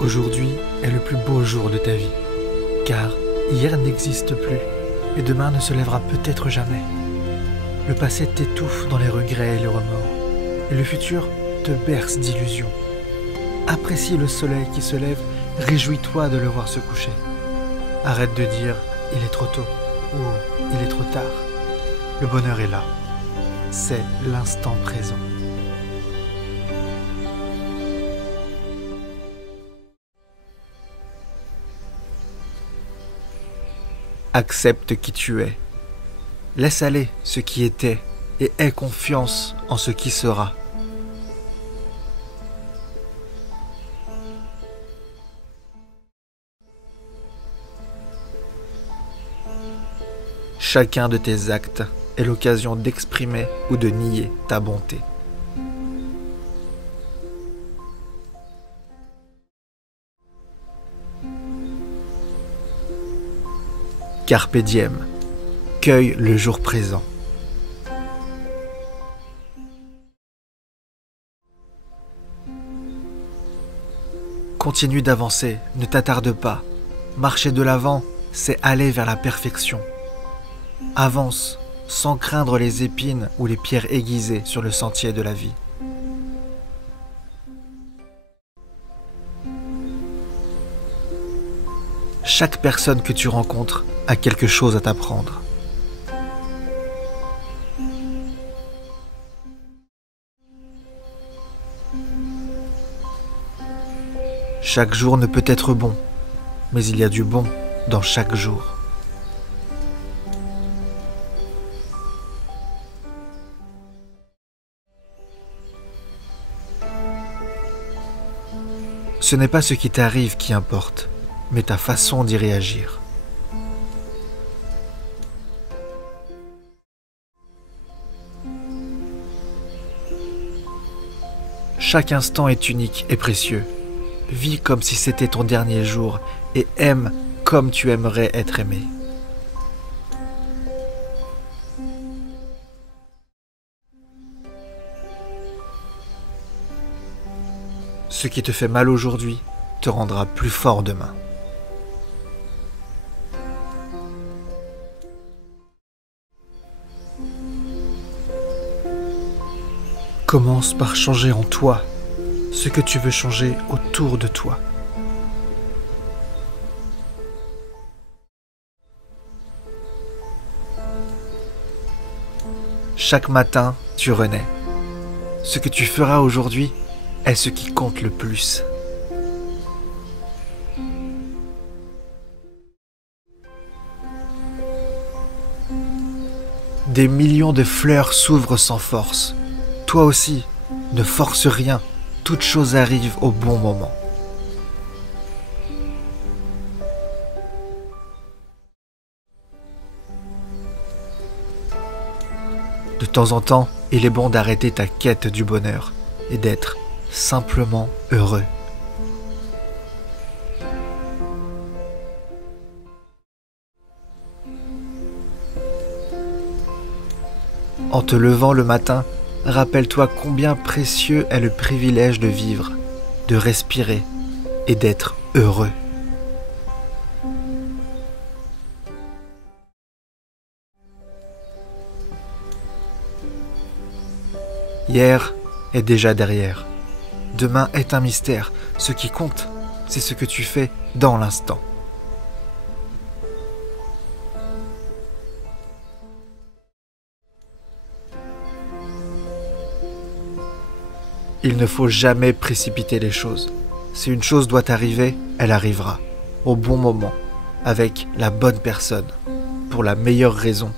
Aujourd'hui est le plus beau jour de ta vie, car hier n'existe plus et demain ne se lèvera peut-être jamais. Le passé t'étouffe dans les regrets et les remords, et le futur te berce d'illusions. Apprécie le soleil qui se lève, réjouis-toi de le voir se coucher. Arrête de dire « il est trop tôt » ou « il est trop tard ». Le bonheur est là, c'est l'instant présent. Accepte qui tu es. Laisse aller ce qui était et aie confiance en ce qui sera. Chacun de tes actes est l'occasion d'exprimer ou de nier ta bonté. Carpe diem, cueille le jour présent. Continue d'avancer, ne t'attarde pas. Marcher de l'avant, c'est aller vers la perfection. Avance, sans craindre les épines ou les pierres aiguisées sur le sentier de la vie. Chaque personne que tu rencontres a quelque chose à t'apprendre. Chaque jour ne peut être bon, mais il y a du bon dans chaque jour. Ce n'est pas ce qui t'arrive qui importe, mais ta façon d'y réagir. Chaque instant est unique et précieux. Vis comme si c'était ton dernier jour et aime comme tu aimerais être aimé. Ce qui te fait mal aujourd'hui te rendra plus fort demain. Commence par changer en toi ce que tu veux changer autour de toi. Chaque matin, tu renais. Ce que tu feras aujourd'hui est ce qui compte le plus. Des millions de fleurs s'ouvrent sans force. Toi aussi, ne force rien, toute chose arrive au bon moment. De temps en temps, il est bon d'arrêter ta quête du bonheur et d'être simplement heureux. En te levant le matin, rappelle-toi combien précieux est le privilège de vivre, de respirer et d'être heureux. Hier est déjà derrière. Demain est un mystère. Ce qui compte, c'est ce que tu fais dans l'instant. Il ne faut jamais précipiter les choses. Si une chose doit arriver, elle arrivera, au bon moment, avec la bonne personne, pour la meilleure raison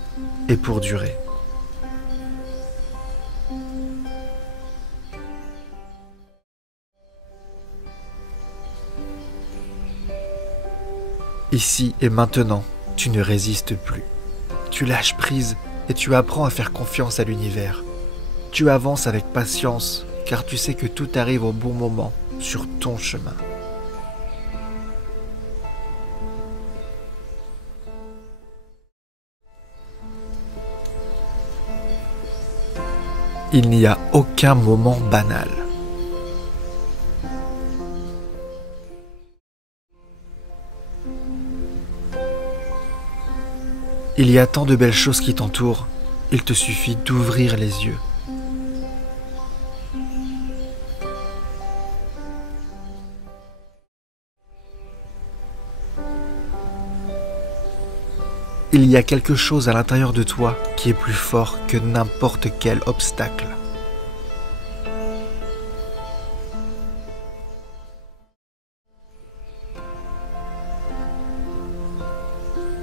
et pour durer. Ici et maintenant, tu ne résistes plus. Tu lâches prise et tu apprends à faire confiance à l'univers. Tu avances avec patience, car tu sais que tout arrive au bon moment, sur ton chemin. Il n'y a aucun moment banal. Il y a tant de belles choses qui t'entourent, il te suffit d'ouvrir les yeux. Il y a quelque chose à l'intérieur de toi qui est plus fort que n'importe quel obstacle.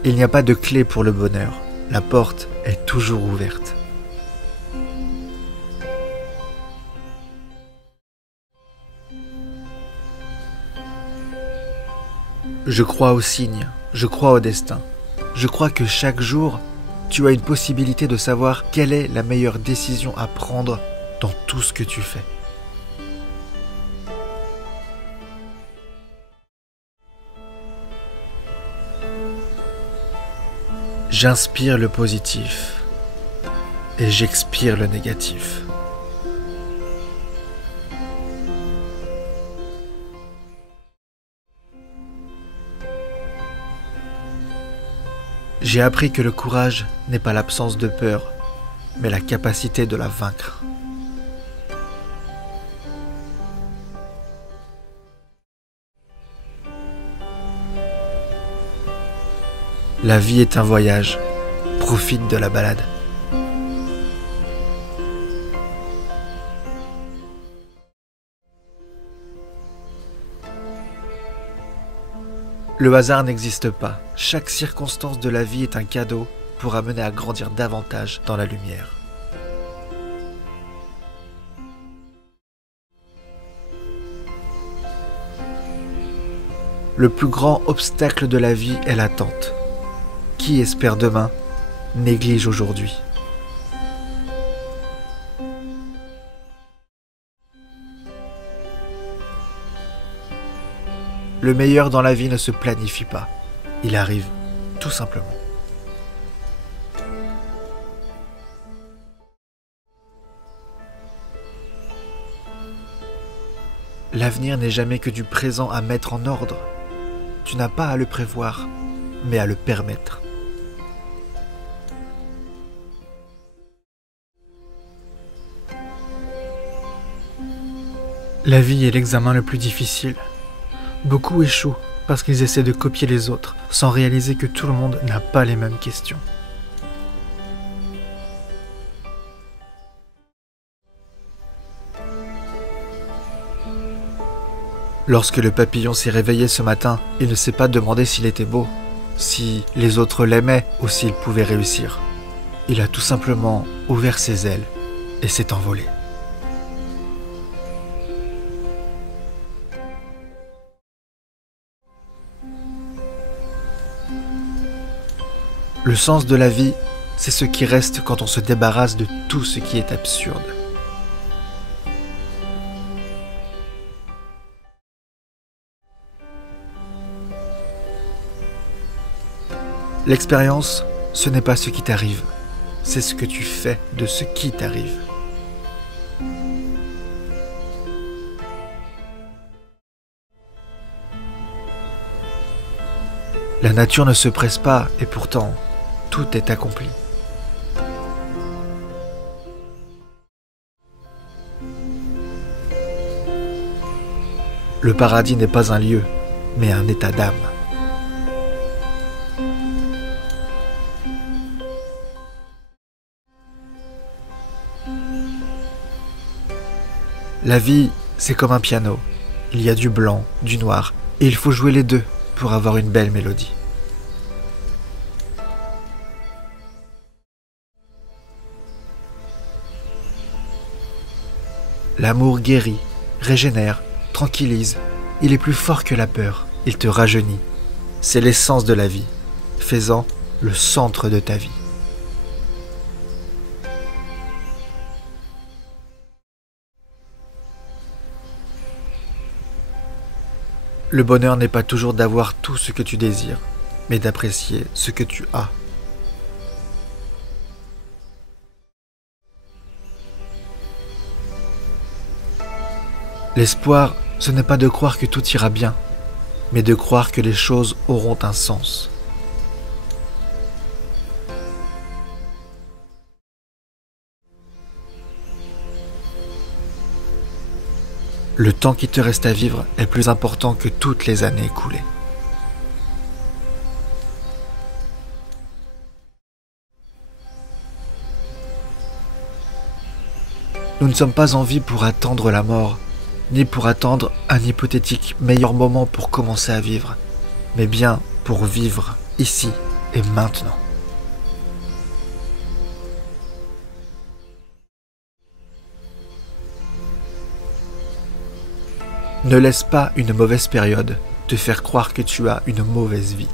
Il n'y a pas de clé pour le bonheur. La porte est toujours ouverte. Je crois aux signes, je crois au destin. Je crois que chaque jour, tu as une possibilité de savoir quelle est la meilleure décision à prendre dans tout ce que tu fais. J'inspire le positif et j'expire le négatif. J'ai appris que le courage n'est pas l'absence de peur, mais la capacité de la vaincre. La vie est un voyage, profite de la balade. Le hasard n'existe pas. Chaque circonstance de la vie est un cadeau pour amener à grandir davantage dans la lumière. Le plus grand obstacle de la vie est l'attente. Qui espère demain, néglige aujourd'hui. Le meilleur dans la vie ne se planifie pas. Il arrive, tout simplement. L'avenir n'est jamais que du présent à mettre en ordre. Tu n'as pas à le prévoir, mais à le permettre. La vie est l'examen le plus difficile. Beaucoup échouent parce qu'ils essaient de copier les autres, sans réaliser que tout le monde n'a pas les mêmes questions. Lorsque le papillon s'est réveillé ce matin, il ne s'est pas demandé s'il était beau, si les autres l'aimaient ou s'il pouvait réussir. Il a tout simplement ouvert ses ailes et s'est envolé. Le sens de la vie, c'est ce qui reste quand on se débarrasse de tout ce qui est absurde. L'expérience, ce n'est pas ce qui t'arrive, c'est ce que tu fais de ce qui t'arrive. La nature ne se presse pas et pourtant, tout est accompli. Le paradis n'est pas un lieu, mais un état d'âme. La vie, c'est comme un piano. Il y a du blanc, du noir, et il faut jouer les deux pour avoir une belle mélodie. L'amour guérit, régénère, tranquillise. Il est plus fort que la peur. Il te rajeunit. C'est l'essence de la vie. Fais-en le centre de ta vie. Le bonheur n'est pas toujours d'avoir tout ce que tu désires, mais d'apprécier ce que tu as. L'espoir, ce n'est pas de croire que tout ira bien, mais de croire que les choses auront un sens. Le temps qui te reste à vivre est plus important que toutes les années écoulées. Nous ne sommes pas en vie pour attendre la mort, ni pour attendre un hypothétique meilleur moment pour commencer à vivre, mais bien pour vivre ici et maintenant. Ne laisse pas une mauvaise période te faire croire que tu as une mauvaise vie.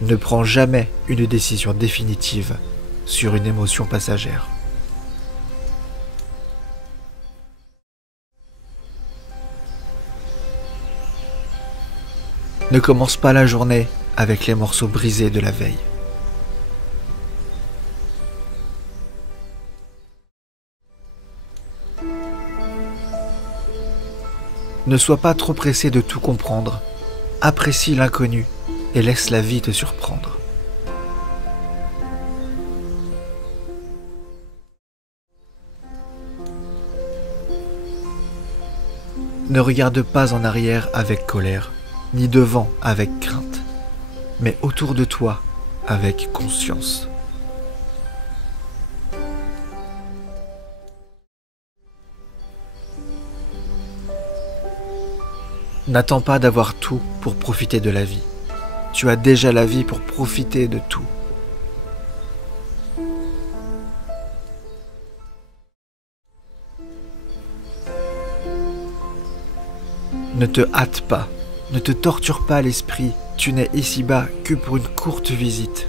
Ne prends jamais une décision définitive sur une émotion passagère. Ne commence pas la journée avec les morceaux brisés de la veille. Ne sois pas trop pressé de tout comprendre. Apprécie l'inconnu et laisse la vie te surprendre. Ne regarde pas en arrière avec colère, ni devant avec crainte, mais autour de toi avec conscience. N'attends pas d'avoir tout pour profiter de la vie. Tu as déjà la vie pour profiter de tout. Ne te hâte pas, ne te torture pas l'esprit, tu n'es ici-bas que pour une courte visite.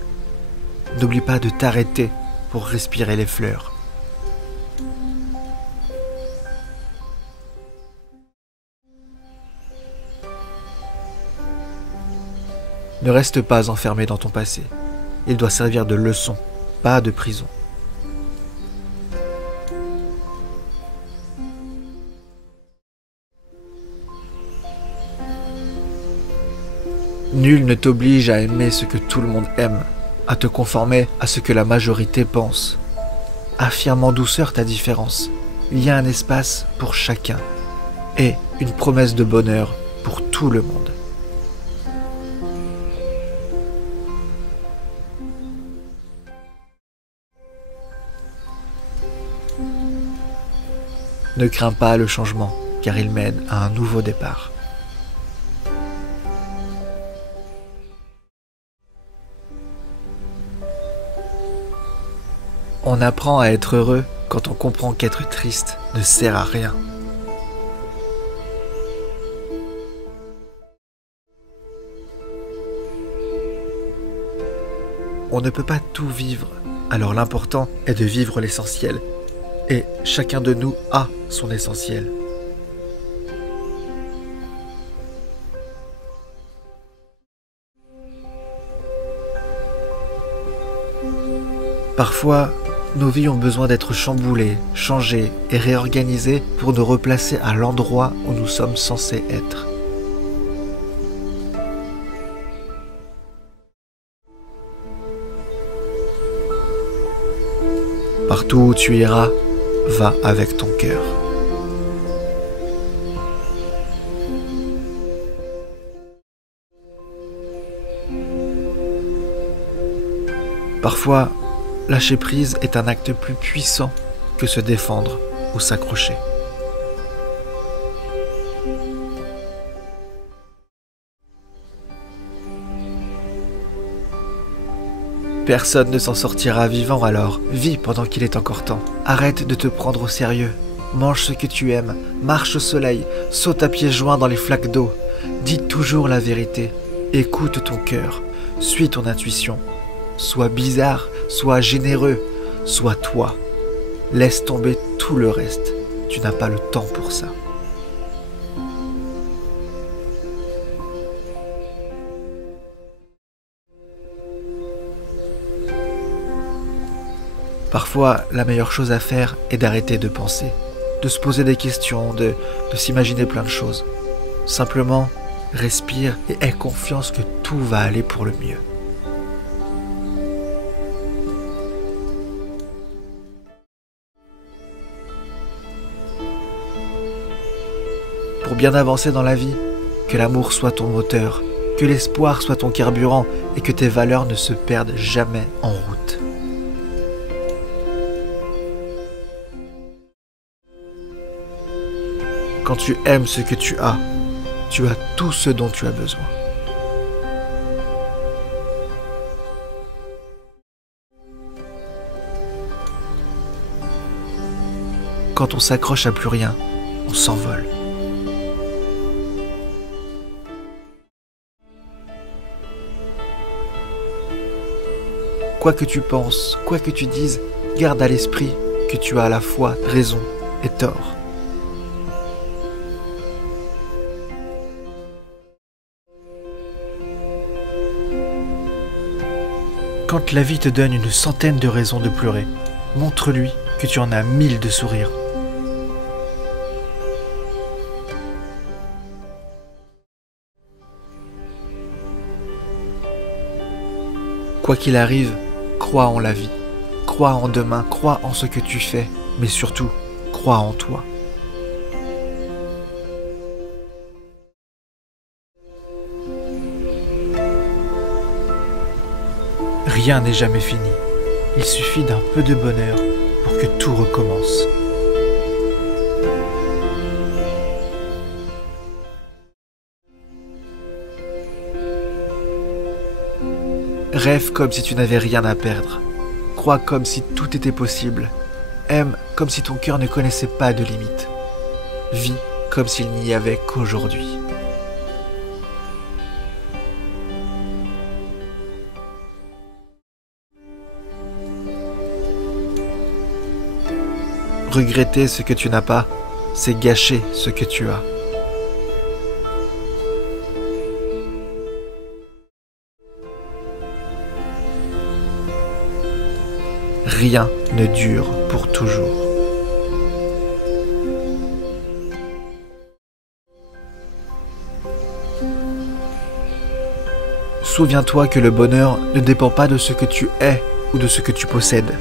N'oublie pas de t'arrêter pour respirer les fleurs. Ne reste pas enfermé dans ton passé. Il doit servir de leçon, pas de prison. Nul ne t'oblige à aimer ce que tout le monde aime, à te conformer à ce que la majorité pense. Affirme en douceur ta différence. Il y a un espace pour chacun et une promesse de bonheur pour tout le monde. Ne crains pas le changement, car il mène à un nouveau départ. On apprend à être heureux quand on comprend qu'être triste ne sert à rien. On ne peut pas tout vivre, alors l'important est de vivre l'essentiel. Et chacun de nous a son essentiel. Parfois, nos vies ont besoin d'être chamboulées, changées et réorganisées pour nous replacer à l'endroit où nous sommes censés être. Partout où tu iras, va avec ton cœur. Parfois, lâcher prise est un acte plus puissant que se défendre ou s'accrocher. Personne ne s'en sortira vivant alors. Vis pendant qu'il est encore temps. Arrête de te prendre au sérieux. Mange ce que tu aimes. Marche au soleil. Saute à pieds joints dans les flaques d'eau. Dis toujours la vérité. Écoute ton cœur. Suis ton intuition. Sois bizarre. Sois généreux. Sois toi. Laisse tomber tout le reste. Tu n'as pas le temps pour ça. Parfois, la meilleure chose à faire est d'arrêter de penser, de se poser des questions, de s'imaginer plein de choses. Simplement, respire et aie confiance que tout va aller pour le mieux. Pour bien avancer dans la vie, que l'amour soit ton moteur, que l'espoir soit ton carburant et que tes valeurs ne se perdent jamais en route. Quand tu aimes ce que tu as tout ce dont tu as besoin. Quand on s'accroche à plus rien, on s'envole. Quoi que tu penses, quoi que tu dises, garde à l'esprit que tu as à la fois raison et tort. Quand la vie te donne une centaine de raisons de pleurer, montre-lui que tu en as 1000 de sourires. Quoi qu'il arrive, crois en la vie, crois en demain, crois en ce que tu fais, mais surtout, crois en toi. Rien n'est jamais fini. Il suffit d'un peu de bonheur pour que tout recommence. Rêve comme si tu n'avais rien à perdre. Crois comme si tout était possible. Aime comme si ton cœur ne connaissait pas de limites. Vis comme s'il n'y avait qu'aujourd'hui. Regretter ce que tu n'as pas, c'est gâcher ce que tu as. Rien ne dure pour toujours. Souviens-toi que le bonheur ne dépend pas de ce que tu es ou de ce que tu possèdes,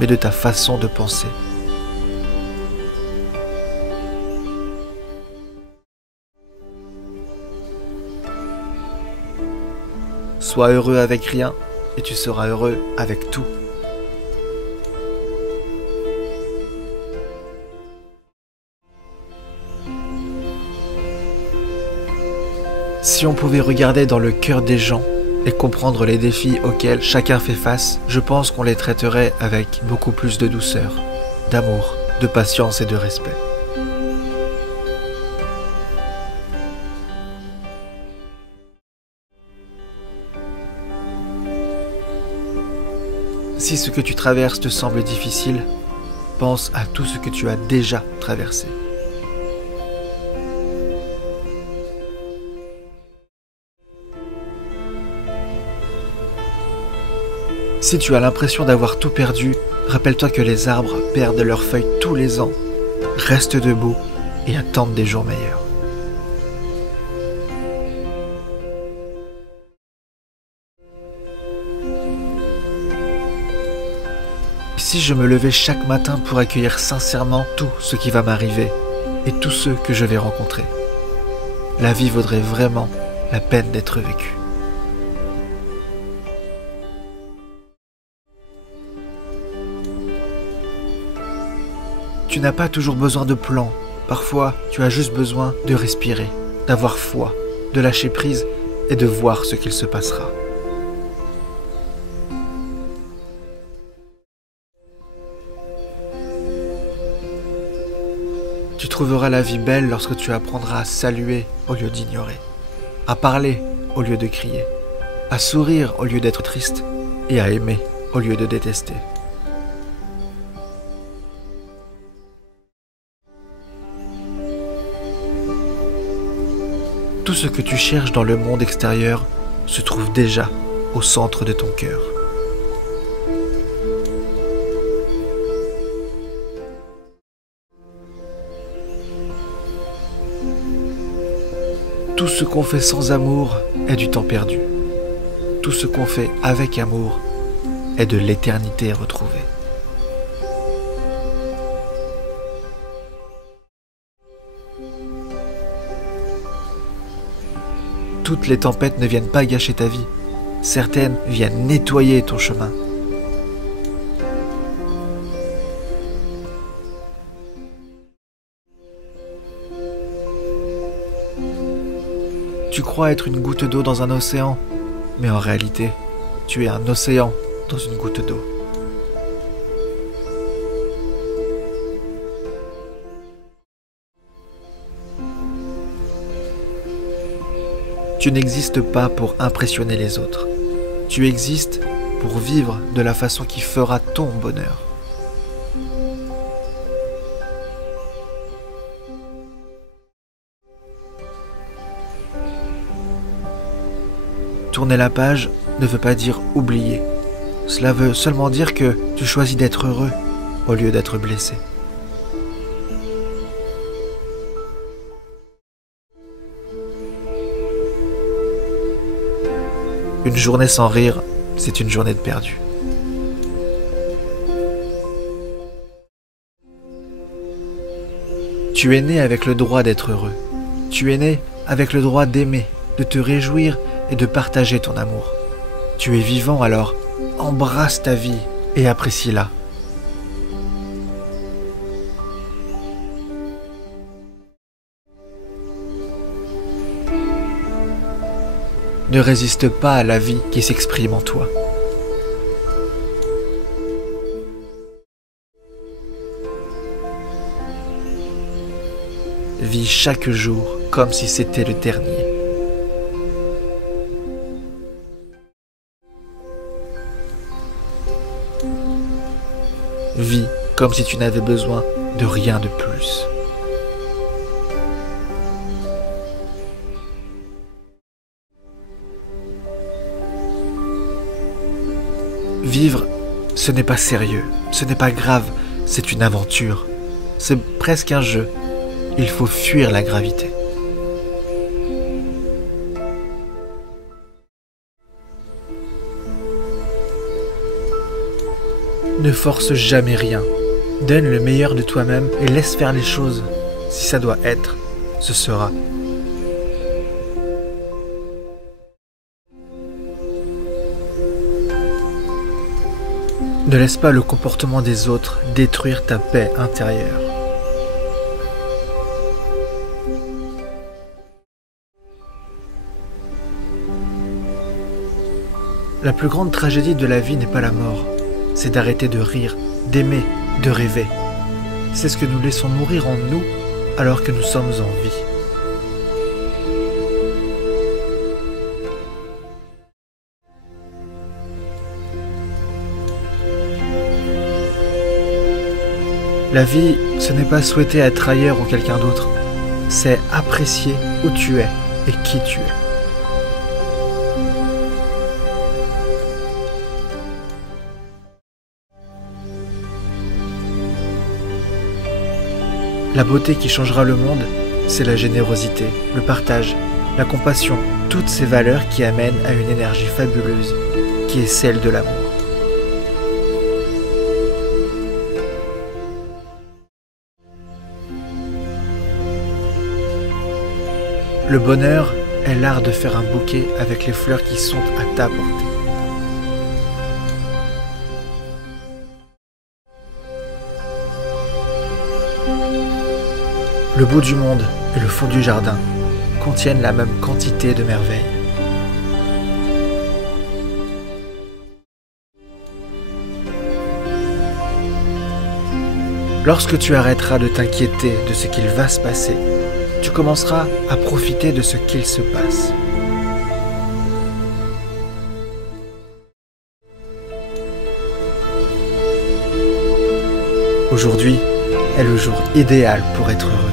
mais de ta façon de penser. Sois heureux avec rien et tu seras heureux avec tout. Si on pouvait regarder dans le cœur des gens et comprendre les défis auxquels chacun fait face, je pense qu'on les traiterait avec beaucoup plus de douceur, d'amour, de patience et de respect. Si ce que tu traverses te semble difficile, pense à tout ce que tu as déjà traversé. Si tu as l'impression d'avoir tout perdu, rappelle-toi que les arbres perdent leurs feuilles tous les ans. Reste debout et attende des jours meilleurs. Si je me levais chaque matin pour accueillir sincèrement tout ce qui va m'arriver et tous ceux que je vais rencontrer, la vie vaudrait vraiment la peine d'être vécue. Tu n'as pas toujours besoin de plans, parfois tu as juste besoin de respirer, d'avoir foi, de lâcher prise et de voir ce qu'il se passera. Tu trouveras la vie belle lorsque tu apprendras à saluer au lieu d'ignorer, à parler au lieu de crier, à sourire au lieu d'être triste et à aimer au lieu de détester. Tout ce que tu cherches dans le monde extérieur se trouve déjà au centre de ton cœur. Tout ce qu'on fait sans amour est du temps perdu. Tout ce qu'on fait avec amour est de l'éternité retrouvée. Toutes les tempêtes ne viennent pas gâcher ta vie. Certaines viennent nettoyer ton chemin. Tu crois être une goutte d'eau dans un océan, mais en réalité, tu es un océan dans une goutte d'eau. Tu n'existes pas pour impressionner les autres. Tu existes pour vivre de la façon qui fera ton bonheur. Tourner la page ne veut pas dire oublier. Cela veut seulement dire que tu choisis d'être heureux au lieu d'être blessé. Une journée sans rire, c'est une journée de perdu. Tu es né avec le droit d'être heureux. Tu es né avec le droit d'aimer, de te réjouir et de partager ton amour. Tu es vivant, alors embrasse ta vie et apprécie-la. Ne résiste pas à la vie qui s'exprime en toi. Vis chaque jour comme si c'était le dernier. Vis comme si tu n'avais besoin de rien de plus. Vivre, ce n'est pas sérieux, ce n'est pas grave, c'est une aventure. C'est presque un jeu. Il faut fuir la gravité. Ne force jamais rien. Donne le meilleur de toi-même et laisse faire les choses. Si ça doit être, ce sera. Ne laisse pas le comportement des autres détruire ta paix intérieure. La plus grande tragédie de la vie n'est pas la mort, c'est d'arrêter de rire, d'aimer, de rêver. C'est ce que nous laissons mourir en nous alors que nous sommes en vie. La vie, ce n'est pas souhaiter être ailleurs ou quelqu'un d'autre, c'est apprécier où tu es et qui tu es. La beauté qui changera le monde, c'est la générosité, le partage, la compassion, toutes ces valeurs qui amènent à une énergie fabuleuse, qui est celle de l'amour. Le bonheur est l'art de faire un bouquet avec les fleurs qui sont à ta portée. Le bout du monde et le fond du jardin contiennent la même quantité de merveilles. Lorsque tu arrêteras de t'inquiéter de ce qu'il va se passer, tu commenceras à profiter de ce qu'il se passe. Aujourd'hui est le jour idéal pour être heureux.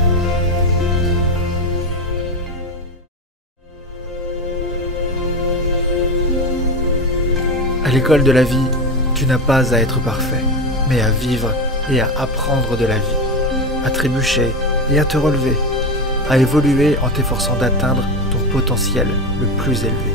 À l'école de la vie, tu n'as pas à être parfait, mais à vivre et à apprendre de la vie, à trébucher et à te relever. à évoluer en t'efforçant d'atteindre ton potentiel le plus élevé.